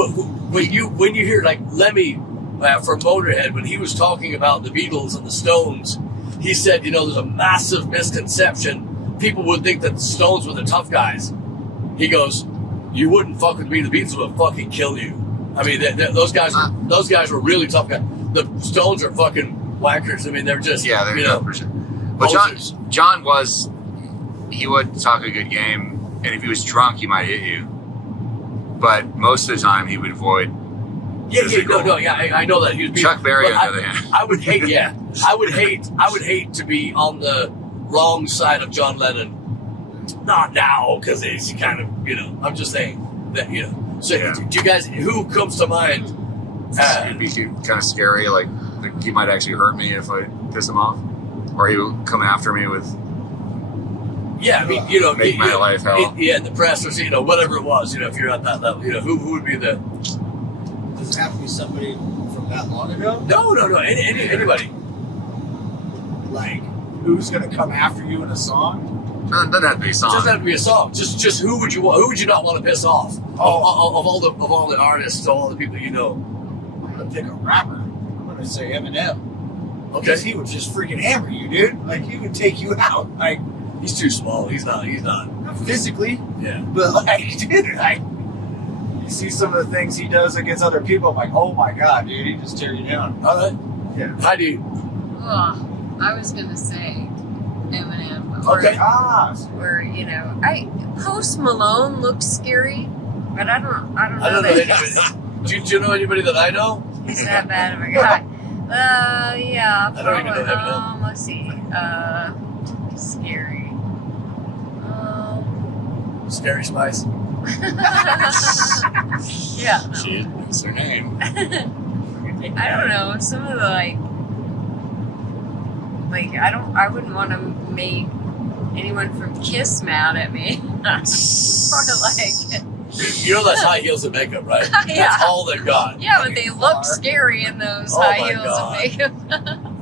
when you hear like Lemmy from Motorhead, when he was talking about the Beatles and the Stones, he said, there's a massive misconception. People would think that the Stones were the tough guys. He goes, you wouldn't fuck with me. The Beatles would fucking kill you. I mean, those guys were really tough guys. The Stones are fucking whackers. I mean, they're just for sure. But John he would talk a good game, and if he was drunk, he might hit you. But most of the time, he would avoid. I know that he was Chuck Berry, on the other hand. I would hate to be on the wrong side of John Lennon. Not now, because he's kind of, I'm just saying that, So, do you guys, who comes to mind? He'd be kind of scary, like he might actually hurt me if I piss him off, or he would come after me with. Yeah, I mean, make my life hell. The press or whatever it was, if you're at that level, who would be the? Does it have to be somebody from that long ago? No, anybody. Like, who's gonna come after you in a song? Doesn't have to be a song. It doesn't have to be a song. Just who would you not want to piss off? Of all the artists, all the people you know. I'm gonna pick a rapper. I'm gonna say Eminem. Okay. Because he would just freaking hammer you, dude. Like, he would take you out. Like, He's too small. He's not. Not physically, Yeah. but like, dude, like, you see some of the things he does against other people. I'm like, oh my god, dude, he just tear you down. All right. Yeah. Heidi. Oh, I was gonna say Eminem. Or, Okay. or you know, Post Malone looks scary, but I don't know. I don't know that anybody. Do you know anybody that I know? he's that bad of a guy. Yeah. I don't even know Eminem. Let's see. Scary. Scary Spice. Yeah. No. Shit, that's their name. I don't know. Some of the I wouldn't want to make anyone from Kiss mad at me. Or like. You know that's high heels and makeup, right? Yeah. That's all they've got. Yeah, but they look scary in those Oh high my heels God. and makeup.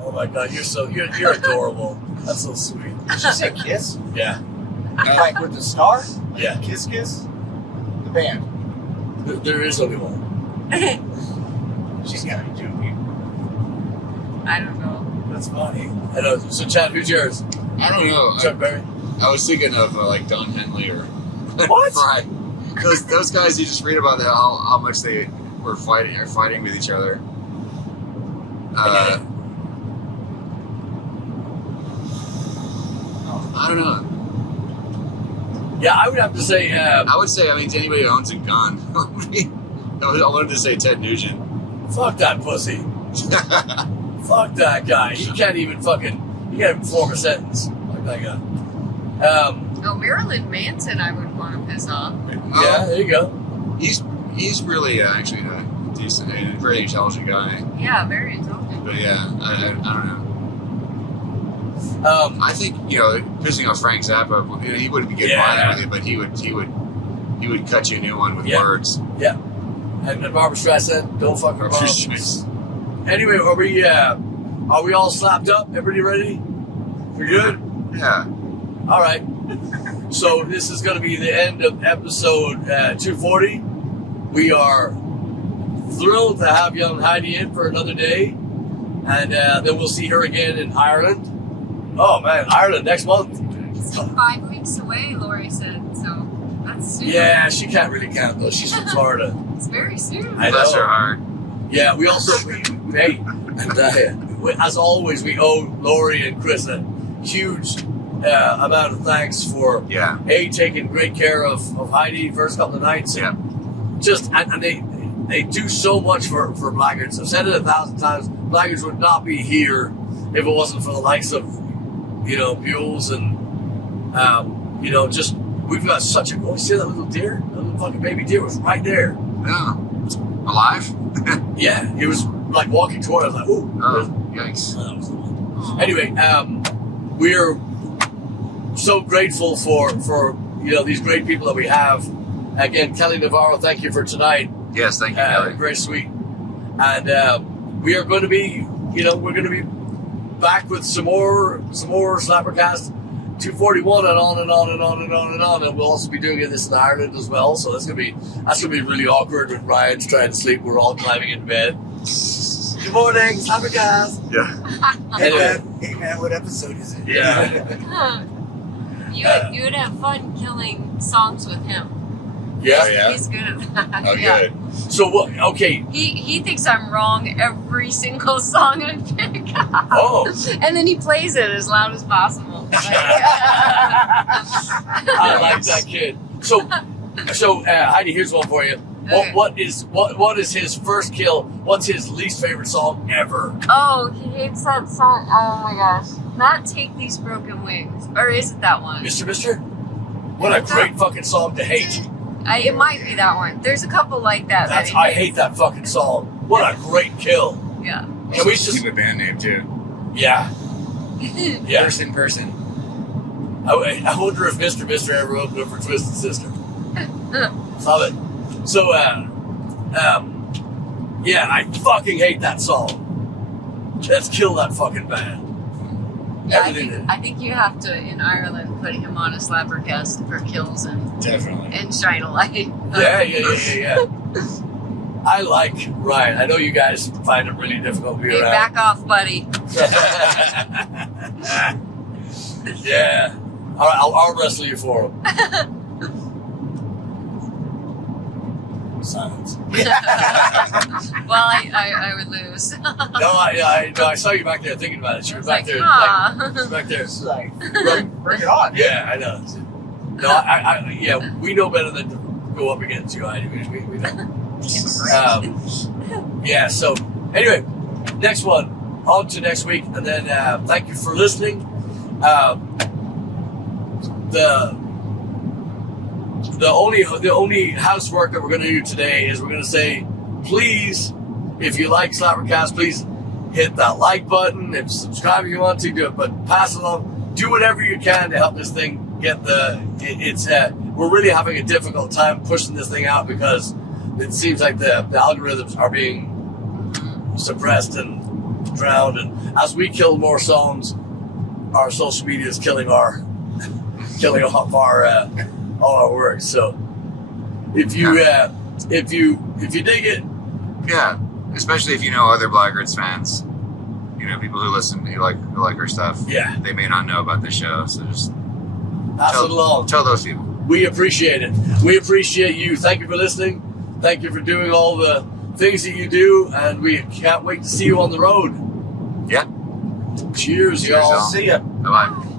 Oh my god, you're adorable. That's so sweet. Did you say Kiss? Yeah. Like with the star? Like Yeah. Kiss Kiss? The band. There is only one. She's gotta be joking. I don't know. That's funny. I know. So Chad, who's yours? I don't know. Chuck Berry. I was thinking of like Don Henley or What? Fry. Those guys, you just read about how much they were fighting with each other. I don't know. Yeah, I would have to say. I would say, to anybody who owns a gun, I wanted to say Ted Nugent. Fuck that pussy. Fuck that guy. He can't even form a sentence. Fuck that guy. Oh, Marilyn Manson, I would want to piss off. Yeah, there you go. He's really actually a decent, a very intelligent guy. Yeah, very intelligent. But yeah, I don't know. I think pissing off Frank Zappa, he wouldn't be getting violent with it, but he would cut you a new one with words. Yeah. And Barbara Streisand, don't fuck her mom. Anyway, are we all slapped up? Everybody ready? We're good? Yeah. All right. So this is going to be the end of episode 240. We are thrilled to have young Heidi in for another day. And then we'll see her again in Ireland. Oh, man, Ireland next month. It's 5 weeks away, Lori said, so that's soon. Yeah, she can't really count, though. She's from Florida. It's very soon. I Bless know. her heart. Yeah, we also, as always, we owe Lori and Chris a huge amount of thanks for taking great care of Heidi first couple of nights. Yeah. And they do so much for Blaggards. I've said it 1,000 times. Blaggards would not be here if it wasn't for the likes of Buells and just we've got such a. Oh, you see that little deer? That little fucking baby deer was right there. Yeah. Alive? Yeah, it was like walking toward us. Like, ooh. Oh, yikes. That was the one. Anyway, we're so grateful for these great people that we have. Again, Kelly Navarro, thank you for tonight. Yes, thank you, Kelly. Very sweet. And we are going to be, we're going to be back with some more SlapperCast 241 and on and on and on and on and on. And we'll also be doing this in Ireland as well. So that's gonna be really awkward when Ryan's trying to sleep. We're all climbing into bed. Good morning, SlapperCast. Yeah. Hey man, what episode is it? Yeah. You would have fun killing songs with him. Yeah. He's good at that. Oh, yeah. good. So what? Okay. He thinks I'm wrong every single song I pick. Oh. And then he plays it as loud as possible. I like that kid. So Heidi, here's one for you. Okay. What is his first kill? What's his least favorite song ever? Oh, he hates that song. Oh my gosh. Not Take These Broken Wings. Or is it that one? Mister? What a great fucking song to hate. It might be that one. There's a couple like that. I hate that fucking song. What a great kill. Yeah. Can we just? Stupid band name too. Yeah. Yeah. Person. I wonder if Mr. ever opened up for Twisted Sister. Love it. So, yeah, I fucking hate that song. Let's kill that fucking band. Yeah, Everything I think you have to, in Ireland, put him on a SlapperCast for kills and Definitely. shine a light. Yeah. I like Ryan. I know you guys find him really difficult to be Hey, around. back off, buddy. Yeah. All right, I'll arm wrestle you for him. Silence. Well, I would lose. No, I saw you back there thinking about it. You were back there. Huh. Like, you were back there. It's like, Right. bring it on. Yeah, I know. No, yeah, we know better than to go up against you, Heidi. We know. Yeah, so anyway, next one. On to next week, and then thank you for listening. The only housework that we're going to do today is we're going to say, please, if you like SlapperCast, please hit that like button. If subscribe if you want to, do it, but pass it along. Do whatever you can to help this thing get we're really having a difficult time pushing this thing out because it seems like the algorithms are being suppressed and drowned, and as we kill more songs, our social media is killing off all our work. So if you dig it, Yeah, especially if you know other Blaggards fans, you know, people who listen, who like our stuff. Yeah. They may not know about this show, so just pass it along. Tell those people. We appreciate it. We appreciate you. Thank you for listening. Thank you for doing all the things that you do, and we can't wait to see you on the road. Yeah. Cheers, y'all. y'all. See ya. Bye-bye.